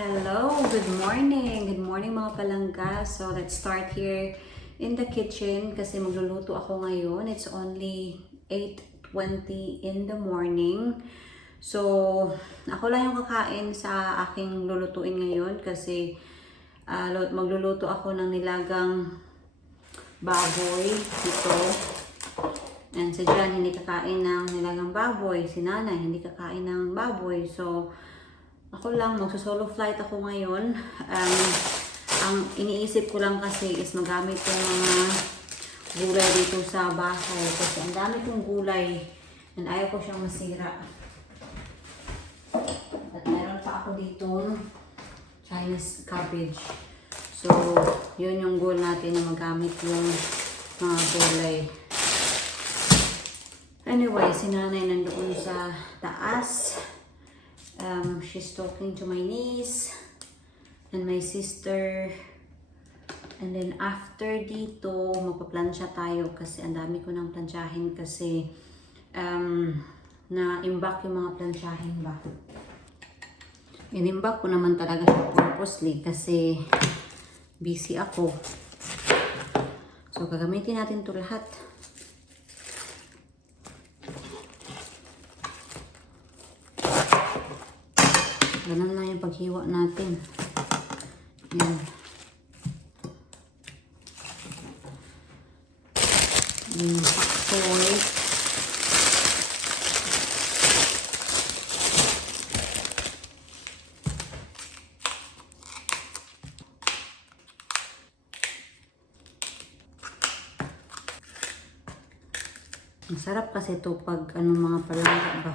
Hello, good morning. Good morning mga palangga. So let's start here in the kitchen kasi magluluto ako ngayon. It's only 8:20 in the morning. So ako lang yung kakain sa aking lulutuin ngayon kasi magluluto ako ng nilagang baboy ito. And si Jan hindi kakain ng nilagang baboy. Si Nanay hindi kakain ng baboy. So ako lang, magso-solo flight ako ngayon. Ang iniisip ko lang kasi is magamit yung mga gulay dito sa bahay. Kasi ang dami kong gulay and ayaw ko siyang masira. At meron pa ako dito Chinese cabbage. So, yun yung goal natin na magamit yung mga gulay. Anyway, si Nanay nandoon sa taas. She's talking to my niece and my sister. And then after dito, magpa-plancha tayo kasi ang dami ko nang planchahin kasi na-imbak yung mga planchahin ba. In-imbak ko naman talaga siya purposely kasi busy ako. So, gagamitin natin ito lahat. Ganun na yung paghiwa natin. Yan. Yung paksoy. Masarap kasi ito pag mga palangga ba.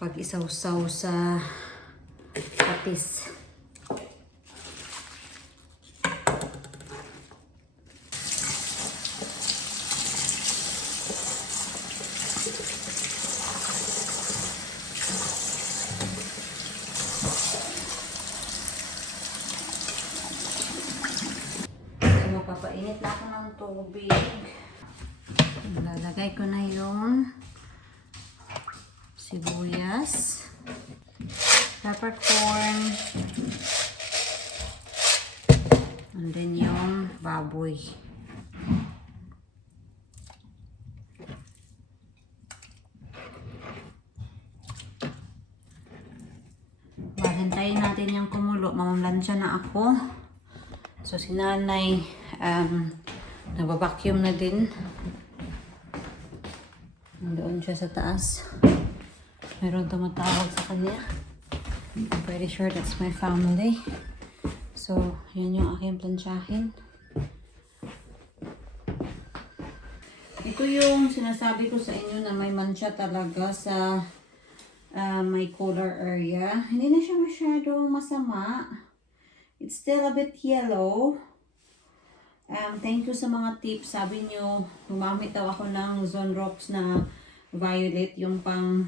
Pag isaw-saw sa patis. Mapapainit na ako ng tubig. Lalagay ko na yung sibuyas, peppercorn, and then yung baboy. Hintayin natin yung kumulo. Mamamlansya na ako. So si Nanay nagbabacuum na din. Nandoon siya sa taas. Mayroon tumatawag sa kanya. I'm pretty sure that's my family. So, yun yung aking planchahin. Ito yung sinasabi ko sa inyo na may mancha talaga sa my collar area. Hindi na siya masyado masama. It's still a bit yellow. Thank you sa mga tips. Sabi nyo, gumamit daw ako ng Zonrox na violet, yung pang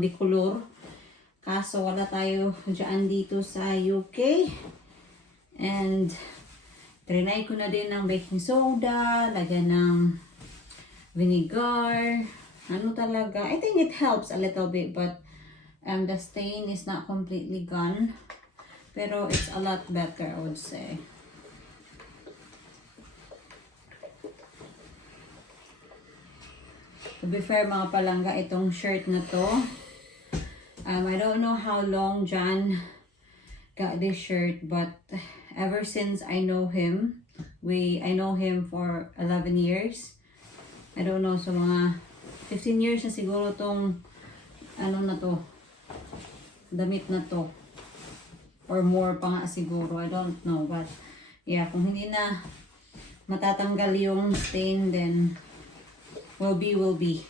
decolor. Kaso wala tayo dyan dito sa UK. And trinay ko na din ng baking soda, lagyan ng vinegar. Ano talaga, I think it helps a little bit, but the stain is not completely gone. Pero it's a lot better, I would say. To be fair, mga palangga, itong shirt na to, I don't know how long John got this shirt, but ever since I know him, I know him for 11 years. I don't know, so mga 15 years na siguro tong na to, damit na to. Or more pa nga siguro, I don't know, but yeah, kung hindi na matatanggal yung stain, then will be.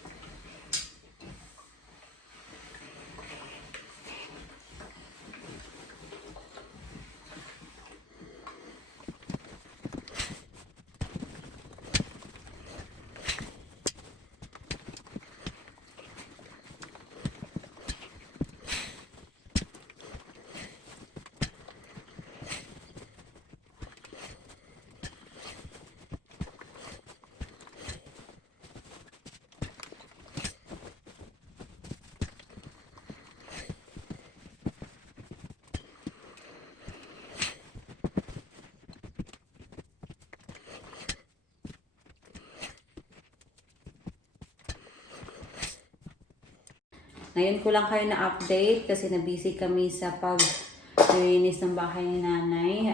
Ngayon ko lang kayo na-update kasi na-busy kami sa pag-release ng bahay ni nanay.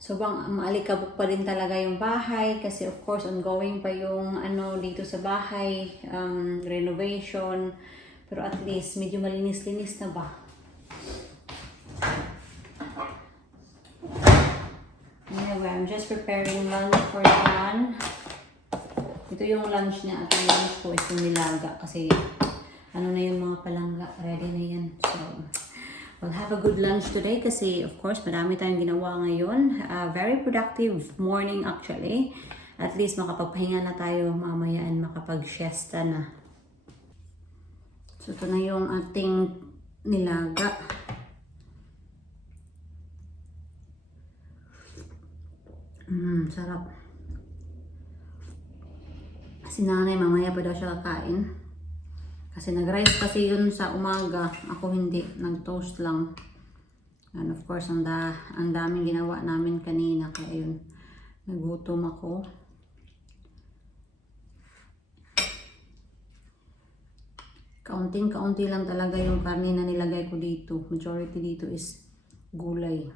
Sobrang maalikabok pa rin talaga yung bahay kasi of course ongoing pa yung dito sa bahay, renovation. Pero at least medyo malinis-linis na ba? Anyway, I'm just preparing lunch for John. Ito yung lunch niya at yung lunch ko is yung nilaga kasi na yung mga palangga, ready na yan. So, we'll have a good lunch today kasi of course marami tayong ginawa ngayon. Very productive morning actually. At least makapagpahinga na tayo mamaya and makapag-siesta na. So, ito na yung ating nilaga. Sarap. Si nanay, mamaya pa daw siya kakain. Kasi nag-rice kasi yun sa umaga. Ako hindi. Nag-toast lang. And of course, ang daming ginawa namin kanina. Kaya yun, nagutom ako. Kaunting-kaunti lang talaga yung karne na nilagay ko dito. Majority dito is gulay.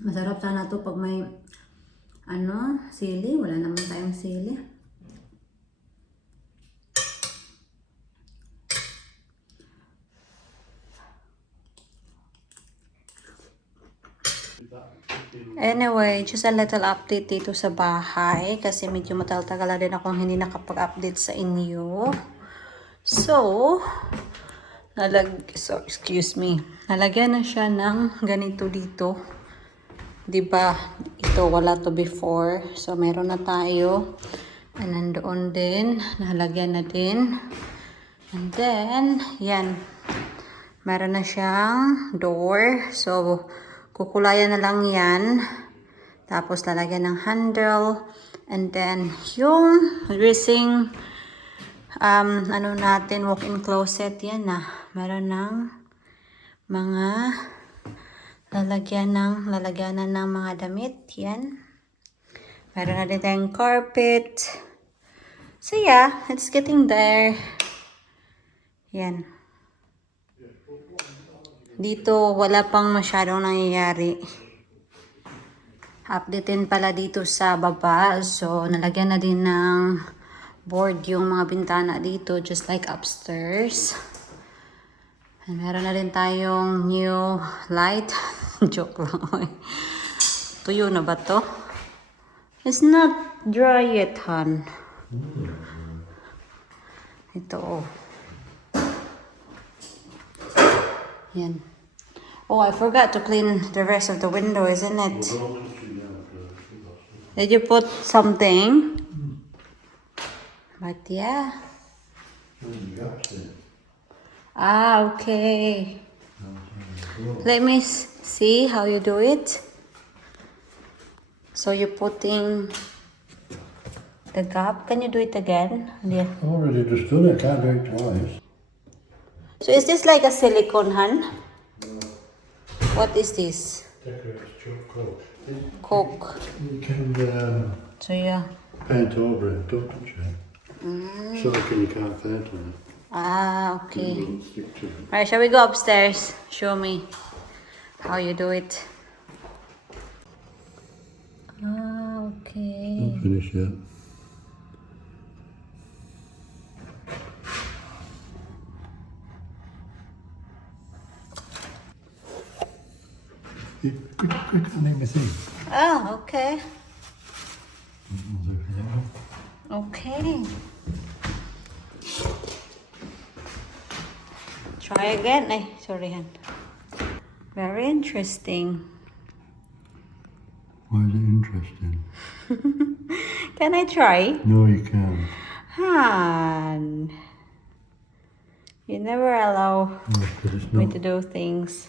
Masarap sana to pag may sili. Wala naman tayong sili. Anyway, just a little update dito sa bahay kasi medyo matagal-tagal din akong hindi nakapag-update sa inyo. So, excuse me. Nalagyan na siya ng ganito dito. 'Di ba? Ito wala to before. So meron na tayo. And nandoon din, nalagyan na din. And then, yan. Meron na siyang door. So kukulayan na lang 'yan. Tapos lalagyan ng handle. And then yung dressing natin walk-in closet, yan na. Meron ng mga lalagyanan ng mga damit. Yan. Meron na din tayong carpet. So yeah, it's getting there. Yan. Dito, wala pang masyadong nangyayari. Update din pala dito sa baba. So, nalagyan na din ng board yung mga bintana dito, just like upstairs. And meron na din tayong new light. Joke lang. Tuyo na ba to? It's not dry yet, hon. Ito, oh. Yan. Oh, I forgot to clean the rest of the window, isn't it? Did you put something? But yeah. Okay. Let me see how you do it. So you're putting the gap. Can you do it again? Yeah. I already just done it, can't do it twice. So is this like a silicone, hun? No. What is this? Decorator's chocolate. Coke. You can So yeah. paint over it, don't touch it. So you can't paint on it. Ah, okay. It won't stick to it. Alright, shall we go upstairs? Show me how you do it. Ah, okay. Not finished yet. Quick, let me see. Oh, okay. Okay. Try again. Ay, sorry, Han. Very interesting. Why is it interesting? Can I try? No, you can't. Han. You never allow No, because it's me not. to do things.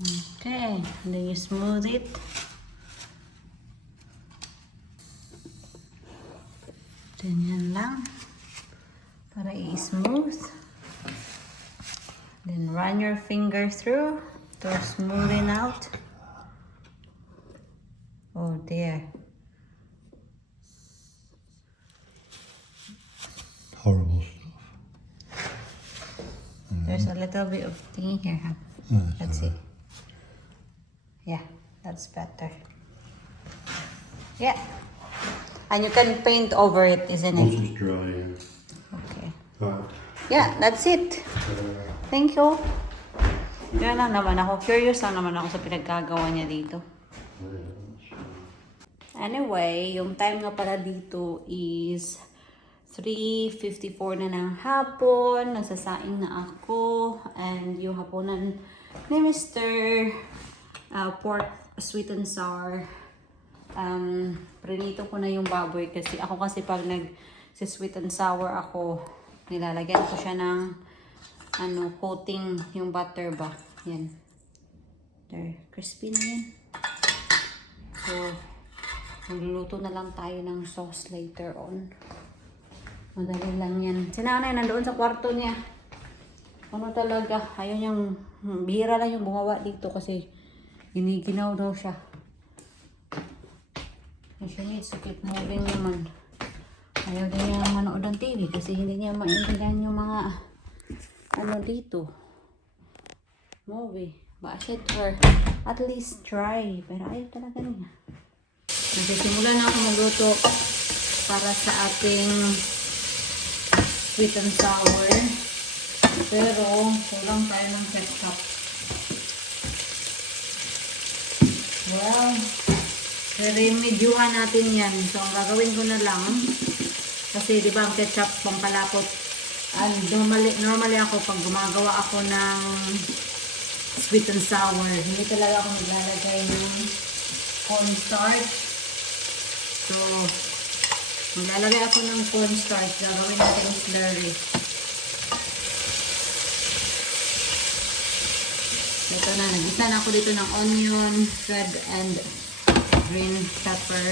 Okay, and then you smooth it. Ganyan lang. Para i-smooth. Then run your finger through to smoothen out. Oh dear. Horrible stuff. There's a little bit of thing here. Huh? Let's see. Yeah, that's better. Yeah. And you can paint over it, isn't Once it? it's dry, yeah. Okay. Right. Yeah, that's it. Thank you. Yan lang naman ako. Curious lang naman ako sa pinaggagawa niya dito. Anyway, yung time nga pala dito is 3:54 na ng hapon. Nagsasaing na ako. And yung hapunan ni Mr. Pork sweet and sour. Prinito ko na yung baboy kasi pag sweet and sour ako, nilalagyan ko siya ng coating yung butter ba. Yan. There, crispy na yan. So, magluluto na lang tayo ng sauce later on. Madali lang yan. Si nanay nandoon sa kwarto niya. Ano talaga, ayaw niyang, bihira lang yung bumawa dito kasi giniginaw daw siya. She needs to keep moving naman. Ayaw din niya manood ng TV kasi hindi niya maintindihan yung mga dito. Movie. But I said to her, at least try. Pero ayaw talaga niya. Nagsisimula na ako magluto para sa ating sweet and sour. Pero kulang tayo ng ketchup. Well, remedyohan natin yan. So, ang gagawin ko na lang, kasi di ba ang ketchup pampalapot. And normally ako, pag gumagawa ako ng sweet and sour, hindi talaga ako naglalagay ng cornstarch. So, maglalagay ako ng cornstarch. Gagawin natin yung slurry. Ito na, nagisa na ako dito ng onion, red and green pepper.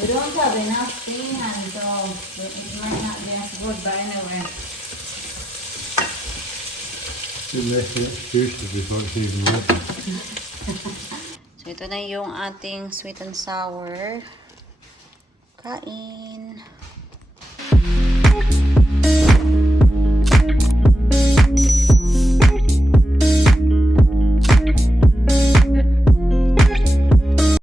We don't have enough pan, so it might not be as good, but anyway. You're making excuses before it's even ready. So ito na yung ating sweet and sour. Kain!